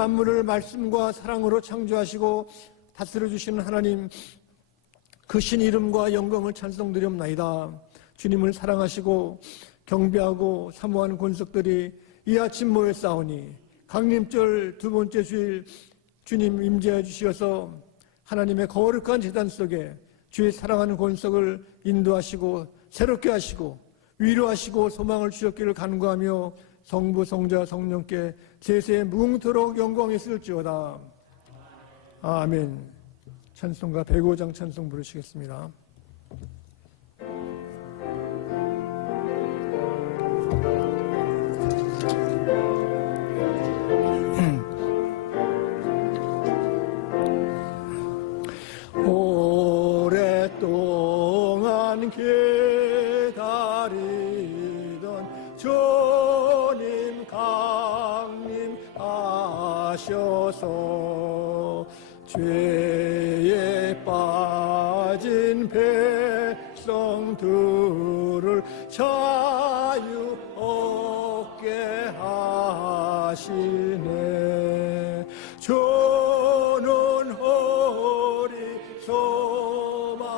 만물을 말씀과 사랑으로 창조하시고 다스려 주시는 하나님, 그 신 이름과 영광을 찬송드리옵나이다. 주님을 사랑하시고 경배하고 사모하는 권속들이 이 아침 모였사오니 강림절 두 번째 주일 주님 임재해 주시어서 하나님의 거룩한 제단 속에 주의 사랑하는 권속을 인도하시고 새롭게 하시고 위로하시고 소망을 주셨기를 간구하며 성부 성자 성령께 세세 무궁토록 영광이 있을지어다. 아멘. 찬송가 105장 찬송 부르시겠습니다. 오랫동안 기다리던 주님 강림하셔서 죄에 빠진 백성들을 자유 얻게 하시네. 주는 우리 소망이요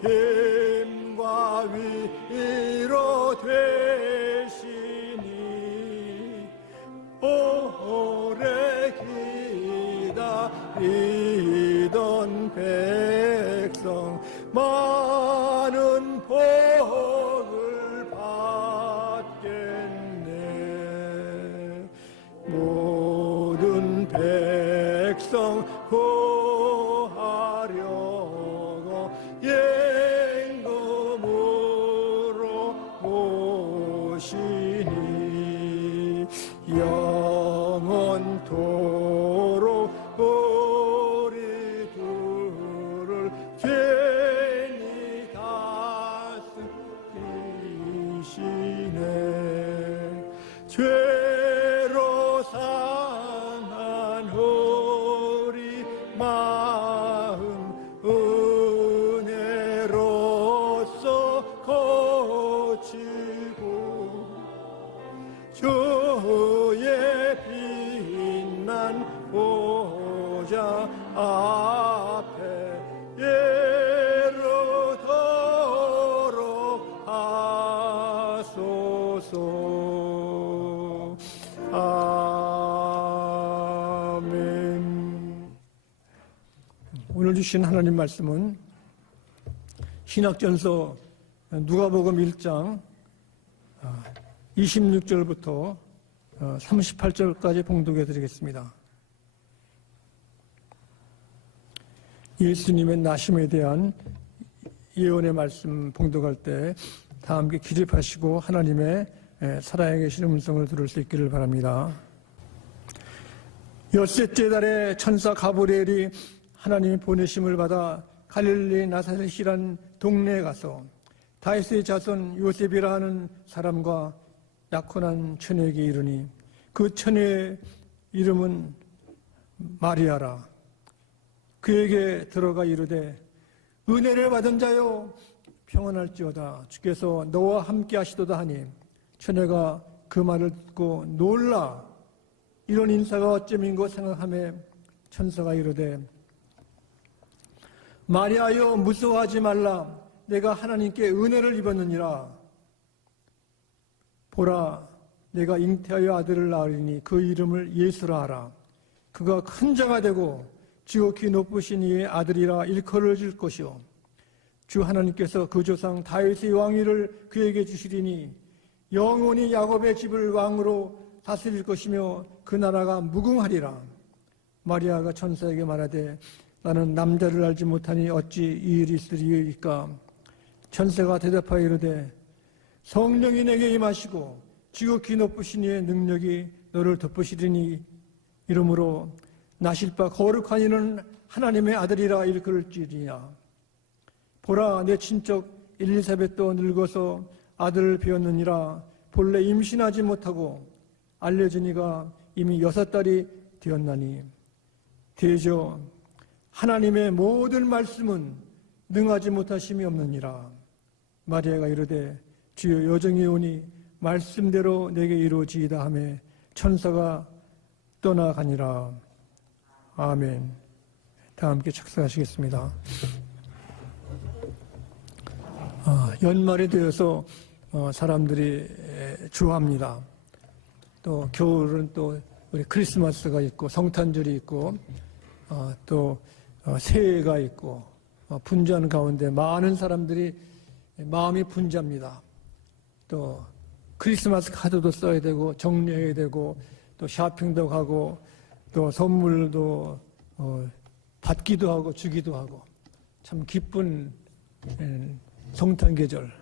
힘과 위로 되시니 오래 기다리던 백성 많은 복을 받겠네. 모든 백성 구하려고 임금으로 모시니 영원토록 우리 둘을 죄니 다스리시네. 죄로 상한 우리 마음 은혜로써 고치고 주의 빛난 보좌 앞에 예루도록 하소서. 아멘. 오늘 주신 하나님 말씀은 신약전서 누가복음 1장 26절부터 38절까지 봉독해 드리겠습니다. 예수님의 나심에 대한 예언의 말씀 봉독할 때 다 함께 기립하시고 하나님의 살아야 계시는 음성을 들을 수 있기를 바랍니다. 엿새째 달에 천사 가브리엘이 하나님의 보내심을 받아 갈릴리 나사렛이란 동네에 가서 다윗의 자손 요셉이라 하는 사람과 약혼한 처녀에게 이르니 그 처녀의 이름은 마리아라. 그에게 들어가 이르되 은혜를 받은 자여 평안할지어다. 주께서 너와 함께 하시도다 하니 처녀가 그 말을 듣고 놀라 이런 인사가 어쩌민고 생각하며 천사가 이르되 마리아여 무서워하지 말라. 내가 하나님께 은혜를 입었느니라. 보라 내가 잉태하여 아들을 낳으리니 그 이름을 예수라 하라. 그가 큰 자가 되고 지극히 높으신 이의 아들이라 일컬어질 것이요 주 하나님께서 그 조상 다윗의 왕위를 그에게 주시리니 영원히 야곱의 집을 왕으로 다스릴 것이며 그 나라가 무궁하리라. 마리아가 천사에게 말하되 나는 남자를 알지 못하니 어찌 이 일이 있으리이까. 천사가 대답하여 이르되 성령이 내게 임하시고 지극히 높으신 이의 능력이 너를 덮으시리니 이러므로 나실 바 거룩한 이는 하나님의 아들이라 일컬을지니라. 보라 내 친척 엘리사벳도 늙어서 아들을 배었느니라. 본래 임신하지 못하고 알려지니가 이미 6달이 되었나니 대저 하나님의 모든 말씀은 능하지 못하심이 없느니라. 마리아가 이르되 주여 여정이 오니 말씀대로 내게 이루어지이다 하매 천사가 떠나가니라. 아멘. 다 함께 착석하시겠습니다. 연말이 되어서 사람들이 좋아합니다. 또 겨울은 또 우리 크리스마스가 있고 성탄절이 있고 또 새해가 있고 분주한 가운데 많은 사람들이 마음이 분주합니다. 또 크리스마스 카드도 써야 되고 정리해야 되고 또 쇼핑도 가고 또 선물도 받기도 하고 주기도 하고 참 기쁜 성탄 계절.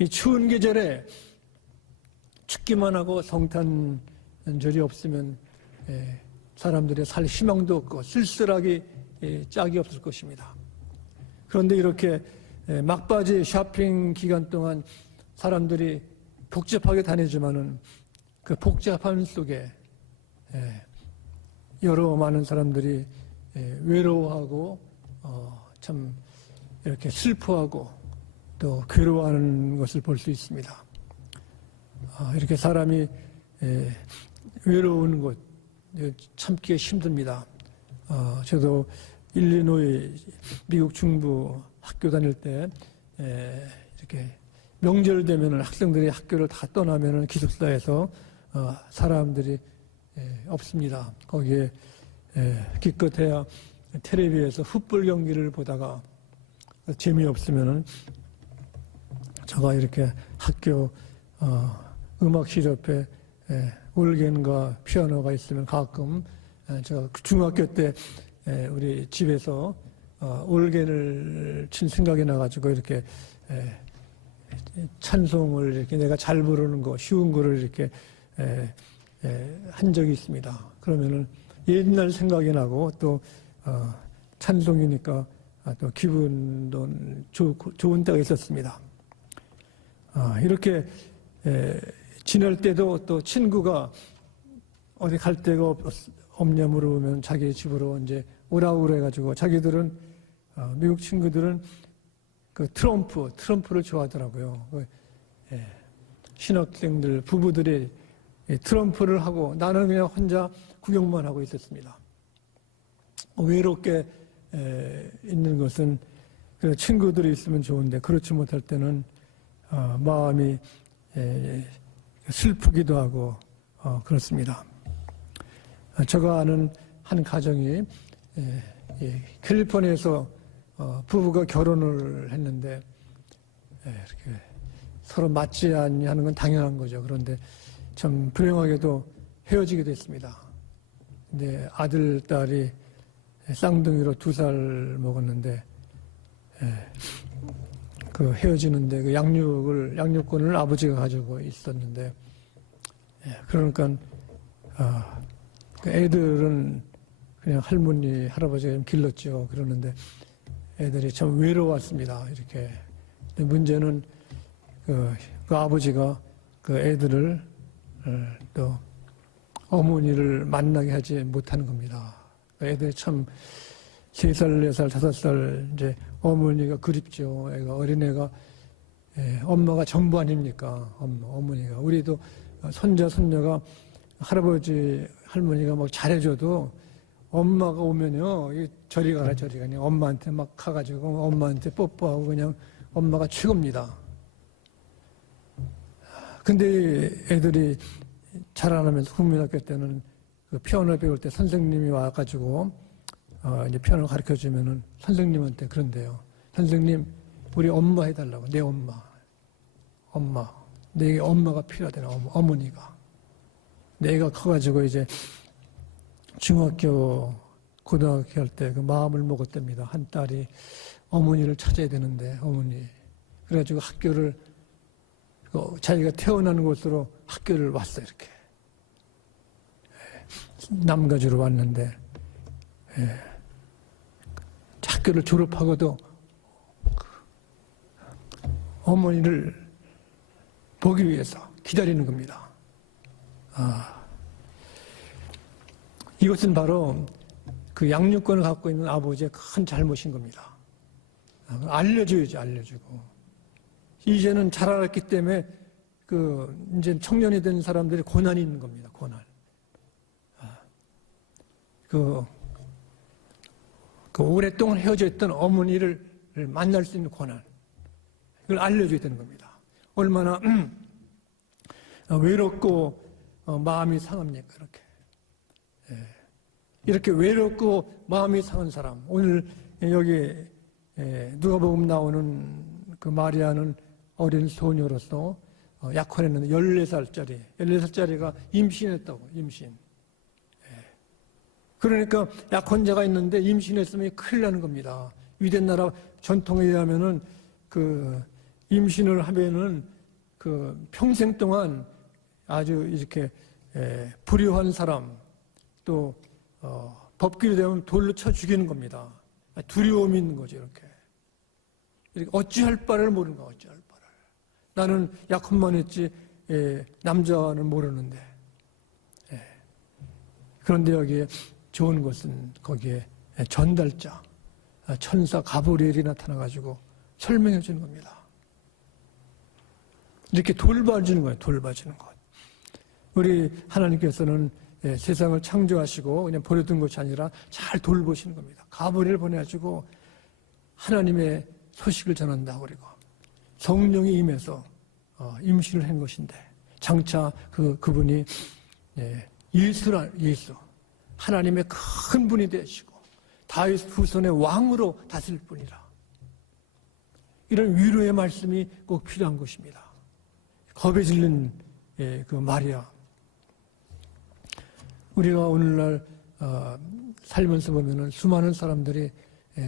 이 추운 계절에 춥기만 하고 성탄절이 없으면 사람들의 살 희망도 없고 쓸쓸하기 짝이 없을 것입니다. 그런데 이렇게 막바지 쇼핑 기간 동안 사람들이 복잡하게 다니지만은 그 복잡함 속에 여러 많은 사람들이 외로워하고 참 이렇게 슬퍼하고 또 괴로워하는 것을 볼 수 있습니다. 이렇게 사람이 외로운 곳 참기 힘듭니다. 저도 일리노이 미국 중부 학교 다닐 때 이렇게 명절 되면은 학생들이 학교를 다 떠나면은 기숙사에서 사람들이 없습니다. 거기에 기껏해야 텔레비에서 풋볼 경기를 보다가 재미없으면은 제가 이렇게 학교 음악실 옆에 올겐과 피아노가 있으면 가끔 제가 중학교 때 우리 집에서 올겐을 친 생각이 나가지고 이렇게 찬송을 이렇게 내가 잘 부르는 거 쉬운 거를 이렇게 한 적이 있습니다. 그러면은 옛날 생각이 나고 또 찬송이니까 또 기분도 좋은 때가 있었습니다. 이렇게 지낼 때도 또 친구가 어디 갈 데가 없냐 물어보면 자기 집으로 이제 오라고 그래가지고 자기들은 미국 친구들은 그 트럼프를 좋아하더라고요. 신학생들 부부들이 트럼프를 하고 나는 그냥 혼자 구경만 하고 있었습니다. 외롭게 있는 것은 친구들이 있으면 좋은데 그렇지 못할 때는 마음이 슬프기도 하고 그렇습니다. 제가 아는 한 가정이 캘리포니아에서 부부가 결혼을 했는데 이렇게 서로 맞지 않냐 하는 건 당연한 거죠. 그런데 참 불행하게도 헤어지게 됐습니다. 근데 아들, 딸이 쌍둥이로 2살 먹었는데 그 헤어지는데 그 양육권을 아버지가 가지고 있었는데 그러니까 그 애들은 그냥 할머니, 할아버지가 좀 길렀죠. 그러는데 애들이 참 외로웠습니다. 이렇게. 근데 문제는 그 아버지가 그 애들을 또 어머니를 만나게 하지 못하는 겁니다. 애들이 참 3살, 4살, 5살 이제 어머니가 그립죠. 애가 어린애가 엄마가 전부 아닙니까? 어머니가. 우리도 손자, 손녀가 할아버지, 할머니가 막 잘해줘도 엄마가 오면요, 저리 가라, 저리 가냐. 엄마한테 막 가가지고 엄마한테 뽀뽀하고 그냥 엄마가 최고입니다. 근데 애들이 자라나면서 국민학교 때는 그 피아노 배울 때 선생님이 와가지고 이제 피아노 가르쳐 주면은 선생님한테 그런데요. 선생님, 우리 엄마 해달라고. 내 엄마. 내게 엄마가 필요하다는 어머니가. 내가 커가지고 이제 중학교, 고등학교 할 때 그 마음을 먹었답니다. 한 딸이 어머니를 찾아야 되는데, 어머니. 그래가지고 학교를, 자기가 태어난 곳으로 학교를 왔어요, 이렇게. 남가주로 왔는데, 학교를 졸업하고도 어머니를 보기 위해서 기다리는 겁니다. 이것은 바로 그 양육권을 갖고 있는 아버지의 큰 잘못인 겁니다. 알려줘야죠, 알려주고. 이제는 잘 알았기 때문에 이제 청년이 된 사람들이 고난이 있는 겁니다, 고난. 그 오랫동안 헤어져 있던 어머니를 만날 수 있는 권한, 이걸 알려줘야 되는 겁니다. 얼마나 외롭고 마음이 상합니까? 이렇게 외롭고 마음이 상한 사람, 오늘 여기 누가복음 나오는 그 마리아는 어린 소녀로서 약혼했는데 14살짜리가 임신했다고, 임신. 그러니까 약혼자가 있는데 임신했으면 큰일 나는 겁니다. 유대 나라 전통에 의하면은 그 임신을 하면은 그 평생 동안 아주 이렇게 불효한 사람, 또 법규로 되면 돌로 쳐 죽이는 겁니다. 두려움이 있는 거죠, 이렇게 어찌할 바를 모르는 거야, 어찌할 바를. 나는 약혼만 했지 남자는 모르는데. 그런데 여기에 좋은 것은 거기에 전달자, 천사 가브리엘이 나타나가지고 설명해 주는 겁니다. 이렇게 돌봐주는 거예요, 돌봐주는 것. 우리 하나님께서는 세상을 창조하시고 그냥 버려둔 것이 아니라 잘 돌보시는 겁니다. 가브리엘 보내가지고 하나님의 소식을 전한다. 그리고 성령이 임해서 임신을 한 것인데 장차 그분이 예수 하나님의 큰 분이 되시고 다윗 후손의 왕으로 다스릴 분이라. 이런 위로의 말씀이 꼭 필요한 것입니다. 겁에 질린 그 마리아. 우리가 오늘날 살면서 보면은 수많은 사람들이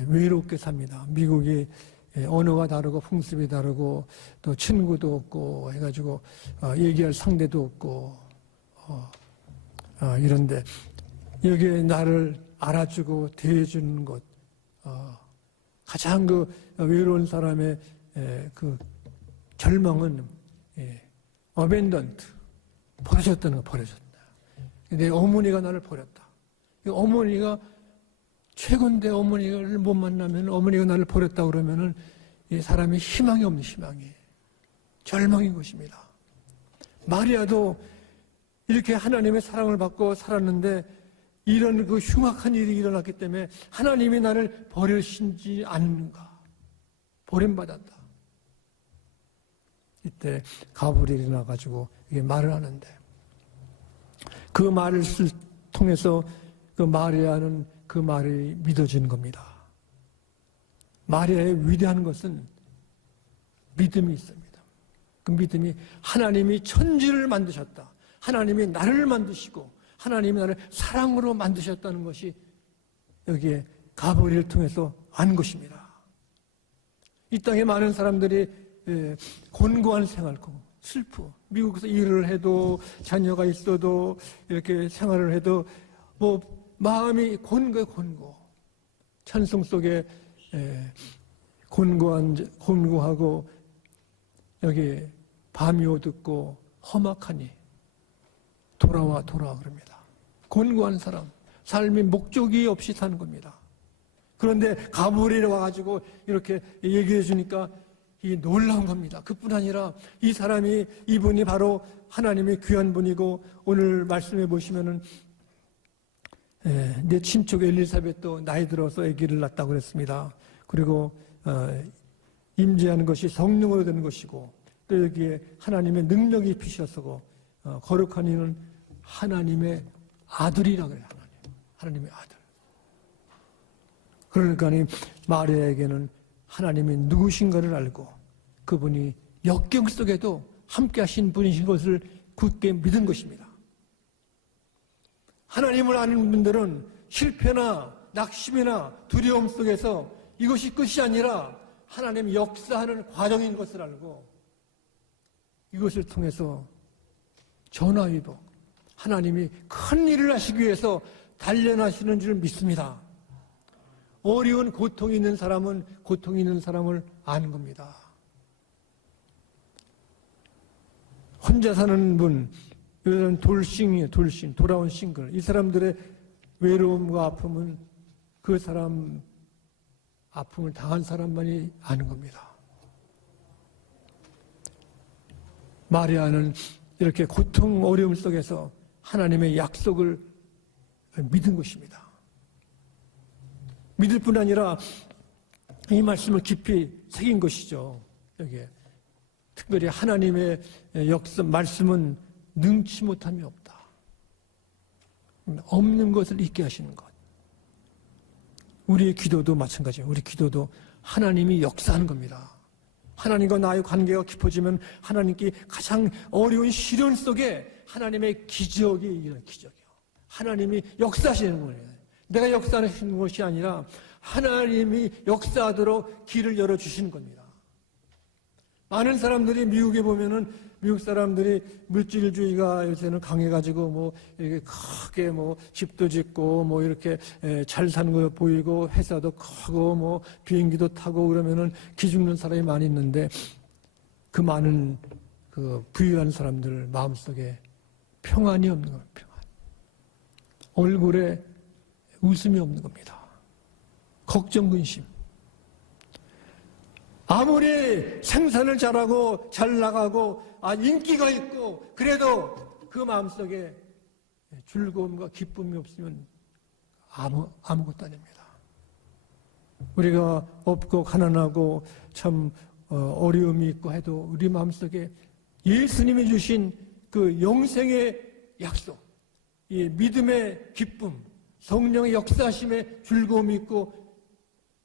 외롭게 삽니다. 미국이 언어가 다르고 풍습이 다르고 또 친구도 없고 해가지고 얘기할 상대도 없고 이런데 여기에 나를 알아주고 대해주는 것, 가장 그 외로운 사람의 그 절망은 어벤던트, 버려졌다는 거, 버려졌다. 내 어머니가 나를 버렸다. 어머니가 최근대 어머니를 못 만나면 어머니가 나를 버렸다 그러면은 이 사람이 희망이 없는 희망이 절망인 것입니다. 마리아도 이렇게 하나님의 사랑을 받고 살았는데 이런 그 흉악한 일이 일어났기 때문에 하나님이 나를 버리신지 않는가? 버림받았다. 이때 가브리엘이 나가지고 이게 말을 하는데 그 말을 통해서 그 마리아는 그 말이 믿어지는 겁니다. 마리아의 위대한 것은 믿음이 있습니다. 그 믿음이 하나님이 천지를 만드셨다. 하나님이 나를 만드시고 하나님이 나를 사랑으로 만드셨다는 것이 여기에 가브리엘을 통해서 안 것입니다. 이 땅에 많은 사람들이 곤고한 생활, 슬프. 미국에서 일을 해도 자녀가 있어도 이렇게 생활을 해도 뭐 마음이 곤고. 찬송 속에 곤고하고 여기 밤이 어둡고 험악하니 돌아와 그럽니다. 곤고한 사람, 삶이 목적이 없이 사는 겁니다. 그런데 가브리엘이 와가지고 이렇게 얘기해 주니까 이 놀라운 겁니다. 그뿐 아니라 이 사람이, 이분이 바로 하나님의 귀한 분이고 오늘 말씀해 보시면은 내 친척 엘리사벳도 나이 들어서 아기를 낳았다고 그랬습니다. 그리고 임재하는 것이 성령으로 되는 것이고 또 여기에 하나님의 능력이 피셔서 거룩한 이는 하나님의 아들이라 그래요. 하나님의 아들. 그러니까 마리아에게는 하나님이 누구신가를 알고 그분이 역경 속에도 함께 하신 분이신 것을 굳게 믿은 것입니다. 하나님을 아는 분들은 실패나 낙심이나 두려움 속에서 이것이 끝이 아니라 하나님이 역사하는 과정인 것을 알고 이것을 통해서 전화위복, 하나님이 큰 일을 하시기 위해서 단련하시는 줄 믿습니다. 어려운 고통이 있는 사람은 고통이 있는 사람을 아는 겁니다. 혼자 사는 분, 이런 돌싱이에요, 돌싱, 돌아온 싱글. 이 사람들의 외로움과 아픔은 그 사람, 아픔을 당한 사람만이 아는 겁니다. 마리아는 이렇게 고통, 어려움 속에서 하나님의 약속을 믿은 것입니다. 믿을 뿐 아니라 이 말씀을 깊이 새긴 것이죠. 여기에 특별히 하나님의 역사 말씀은 능치 못함이 없다. 없는 것을 있게 하시는 것. 우리의 기도도 마찬가지예요. 우리 기도도 하나님이 역사하는 겁니다. 하나님과 나의 관계가 깊어지면 하나님께 가장 어려운 시련 속에 하나님의 기적이 일어나는 기적이에요. 하나님이 역사하시는 거예요. 내가 역사하시는 것이 아니라 하나님이 역사하도록 길을 열어주시는 겁니다. 많은 사람들이 미국에 보면은 미국 사람들이 물질주의가 요새는 강해가지고 뭐 이렇게 크게 뭐 집도 짓고 뭐 이렇게 잘 사는 거 보이고 회사도 크고 뭐 비행기도 타고 그러면은 기죽는 사람이 많이 있는데 그 많은 그 부유한 사람들 마음속에 평안이 없는 겁니다. 평안. 얼굴에 웃음이 없는 겁니다. 걱정, 근심. 아무리 생산을 잘하고 잘 나가고 인기가 있고 그래도 그 마음속에 즐거움과 기쁨이 없으면 아무것도 아닙니다. 우리가 없고 가난하고 참 어려움이 있고 해도 우리 마음속에 예수님이 주신 그 영생의 약속, 이 믿음의 기쁨, 성령의 역사하심의 즐거움이 있고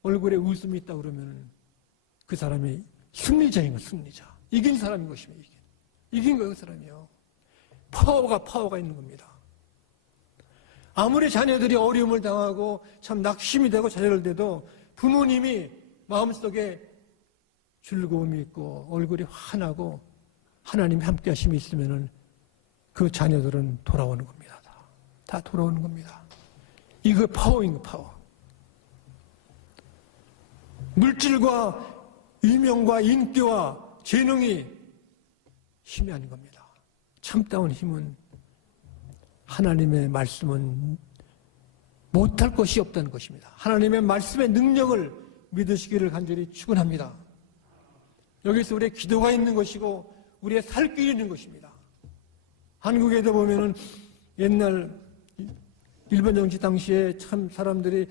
얼굴에 웃음이 있다 그러면 그 사람이 승리자인 것, 승리자. 이긴 사람인 것입니다. 이긴 거 그 사람이요. 파워가 있는 겁니다. 아무리 자녀들이 어려움을 당하고 참 낙심이 되고 좌절돼도 부모님이 마음속에 즐거움이 있고 얼굴이 환하고 하나님이 함께 하심이 있으면은 그 자녀들은 돌아오는 겁니다. 다 돌아오는 겁니다. 이거 파워인 거, 파워. 물질과 유명과 인기와 재능이 힘이 아닌 겁니다. 참다운 힘은 하나님의 말씀은 못할 것이 없다는 것입니다. 하나님의 말씀의 능력을 믿으시기를 간절히 축원합니다. 여기서 우리의 기도가 있는 것이고 우리의 살 길이 있는 것입니다. 한국에도 보면은 옛날 일본 정치 당시에 참 사람들이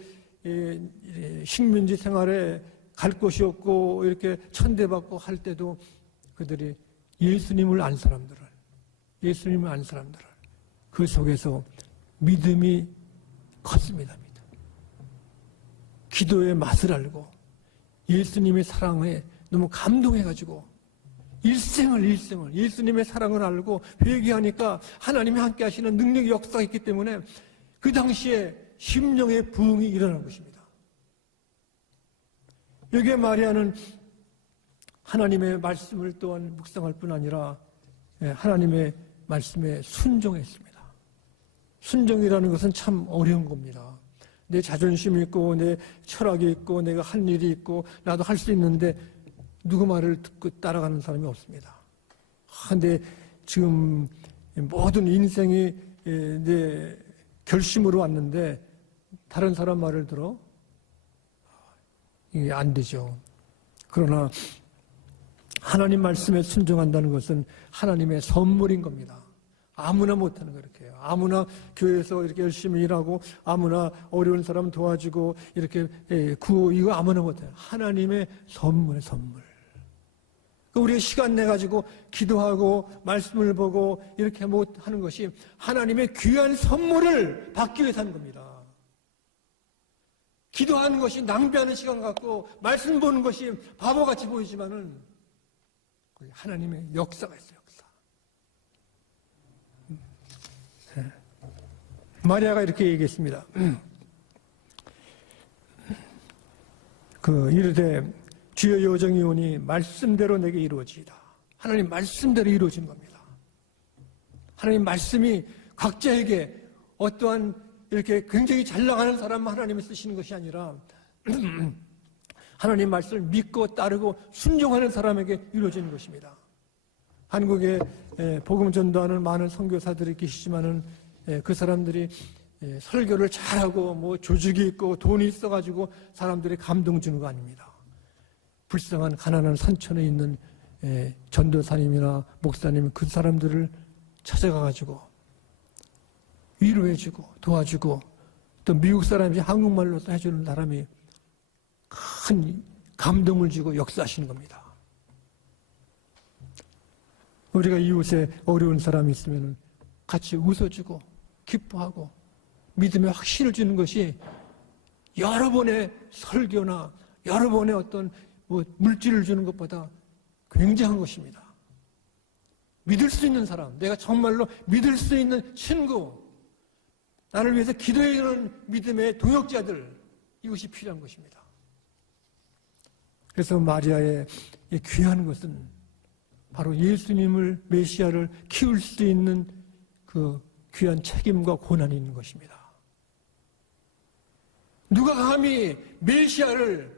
식민지 생활에 갈 곳이 없고 이렇게 천대받고 할 때도 그들이 예수님을 안 사람들을 그 속에서 믿음이 컸습니다. 믿음. 기도의 맛을 알고 예수님의 사랑에 너무 감동해가지고 일생을 예수님의 사랑을 알고 회개하니까 하나님이 함께 하시는 능력의 역사가 있기 때문에 그 당시에 심령의 부흥이 일어난 것입니다. 여기에 마리아는 하나님의 말씀을 또한 묵상할 뿐 아니라 하나님의 말씀에 순종했습니다. 순종이라는 것은 참 어려운 겁니다. 내 자존심이 있고 내 철학이 있고 내가 할 일이 있고 나도 할 수 있는데 누구 말을 듣고 따라가는 사람이 없습니다. 근데 지금 모든 인생이 내 결심으로 왔는데 다른 사람 말을 들어? 이게 안 되죠. 그러나 하나님 말씀에 순종한다는 것은 하나님의 선물인 겁니다. 아무나 못하는 거 이렇게 해요. 아무나 교회에서 이렇게 열심히 일하고 아무나 어려운 사람 도와주고 이렇게 이거 아무나 못해요. 하나님의 선물의 선물. 우리의 시간 내가지고 기도하고 말씀을 보고 이렇게 못하는 것이 하나님의 귀한 선물을 받기 위해서 하는 겁니다. 기도하는 것이 낭비하는 시간 같고 말씀 보는 것이 바보같이 보이지만은 하나님의 역사가 있어요. 역사. 마리아가 이렇게 얘기했습니다. 이르되 주의 여정이 오니 말씀대로 내게 이루어지이다. 하나님 말씀대로 이루어진 겁니다. 하나님 말씀이 각자에게 어떠한 이렇게 굉장히 잘 나가는 사람만 하나님이 쓰시는 것이 아니라 하나님 말씀을 믿고 따르고 순종하는 사람에게 이루어지는 것입니다. 한국에 복음 전도하는 많은 선교사들이 계시지만은 그 사람들이 설교를 잘하고 뭐 조직이 있고 돈이 있어가지고 사람들이 감동 주는 거 아닙니다. 불쌍한 가난한 산촌에 있는 전도사님이나 목사님 그 사람들을 찾아가가지고 위로해주고 도와주고 또 미국 사람이 한국말로 또 해주는 사람이 큰 감동을 주고 역사하시는 겁니다. 우리가 이웃에 어려운 사람이 있으면 같이 웃어주고 기뻐하고 믿음의 확신을 주는 것이 여러 번의 설교나 여러 번의 어떤 물질을 주는 것보다 굉장한 것입니다. 믿을 수 있는 사람, 내가 정말로 믿을 수 있는 친구, 나를 위해서 기도해주는 믿음의 동역자들, 이것이 필요한 것입니다. 그래서 마리아의 귀한 것은 바로 예수님을, 메시아를 키울 수 있는 그 귀한 책임과 고난이 있는 것입니다. 누가 감히 메시아를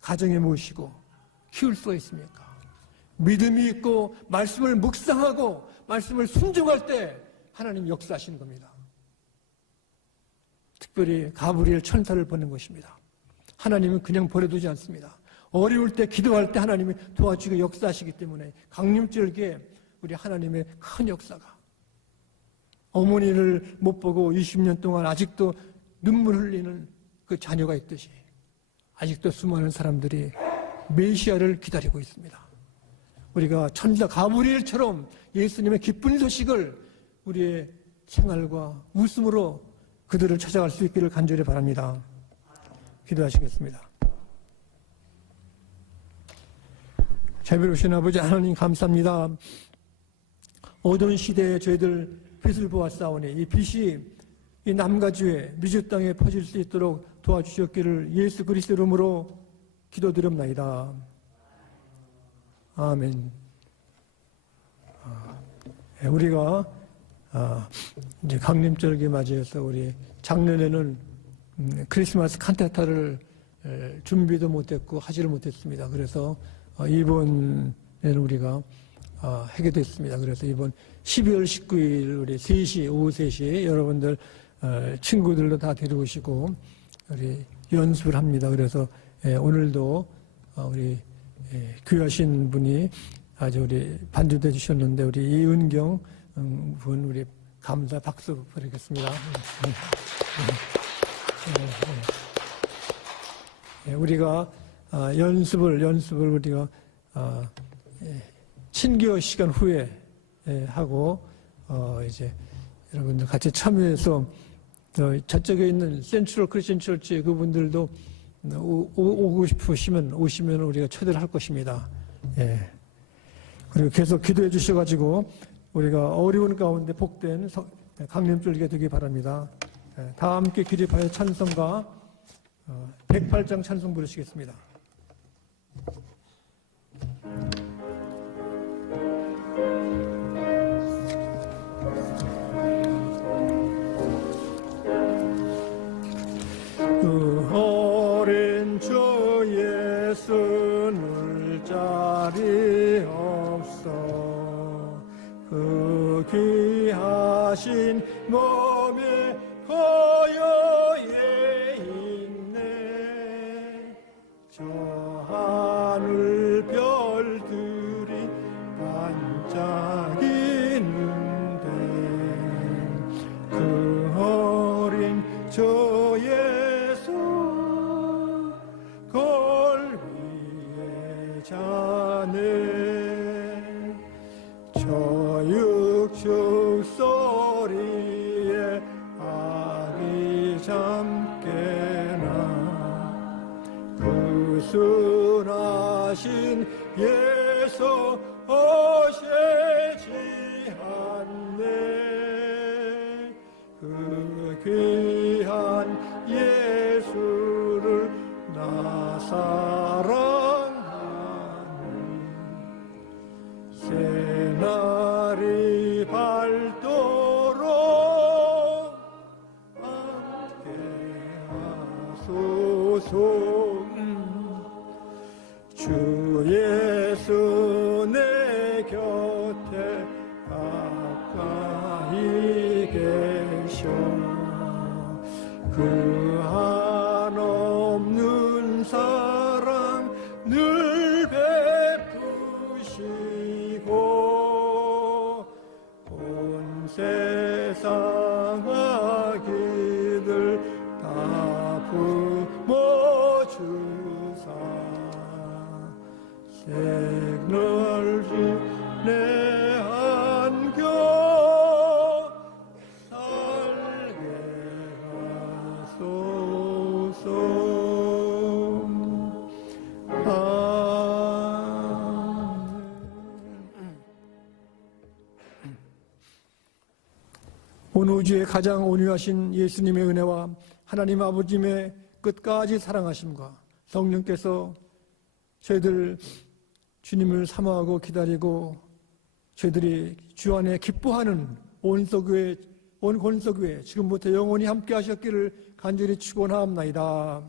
가정에 모시고 키울 수가 있습니까? 믿음이 있고 말씀을 묵상하고 말씀을 순종할 때 하나님 역사하시는 겁니다. 특별히 가브리엘 천사를 보낸 것입니다. 하나님은 그냥 버려두지 않습니다. 어려울 때 기도할 때 하나님이 도와주고 역사하시기 때문에 강림절기에 우리 하나님의 큰 역사가, 어머니를 못 보고 20년 동안 아직도 눈물 흘리는 그 자녀가 있듯이 아직도 수많은 사람들이 메시아를 기다리고 있습니다. 우리가 천사 가브리엘처럼 예수님의 기쁜 소식을 우리의 생활과 웃음으로 그들을 찾아갈 수 있기를 간절히 바랍니다. 기도하시겠습니다. 자비로우신 아버지 하나님 감사합니다. 어두운 시대에 저희들 빛을 보았사오니 이 빛이 이 남가주에 미주 땅에 퍼질 수 있도록 도와주셨기를 예수 그리스도 이름으로 기도드립나이다. 아멘. 우리가 이제 강림절기 맞이해서 우리 작년에는 크리스마스 칸타타를 준비도 못했고 하지를 못했습니다. 그래서 이번에는 우리가 하게 됐습니다. 그래서 이번 12월 19일 우리 3시, 오후 3시에 여러분들 친구들도 다 데려오시고 우리 연습을 합니다. 그래서 오늘도 우리 귀하신 분이 아주 우리 반주도 해주셨는데 우리 이은경 분 우리 감사 박수 보내겠습니다. 우리가 연습을 우리가 친교 시간 후에 하고 이제 여러분들 같이 참여해서 저쪽에 있는 센트럴 크리스천 처치 그분들도 오고 싶으시면 오시면 우리가 초대를 할 것입니다. 예. 그리고 계속 기도해 주셔가지고 우리가 어려운 가운데 복된 강림절기가 되기 바랍니다. 다 함께 기립하여 찬송가 108장 찬송 부르시겠습니다. 그 어린 주 예수를 자리 없어 그 귀하신 몸에 거여에 있네. 저 하늘 별들이 반짝이는데 그 어린 저 예수 골 위에 자네 저 육축 소리에 아기 잠깨나 그 순하신 예수 오시지 않네. 그 귀한 예수를 나 사랑하는 새날이 밝도록 함께하소서. 주 예수 내 곁에 가까이 계셔 그 한없는 사랑 늘 베푸시고 온 세상 악인을 생날지 내 안겨 살게 하소서. 온 우주의 가장 온유하신 예수님의 은혜와 하나님 아버지의 끝까지 사랑하심과 성령께서 저희들 주님을 사모하고 기다리고 저희들이 주 안에 기뻐하는 온 권서교회 지금부터 영원히 함께 하셨기를 간절히 축원하옵나이다.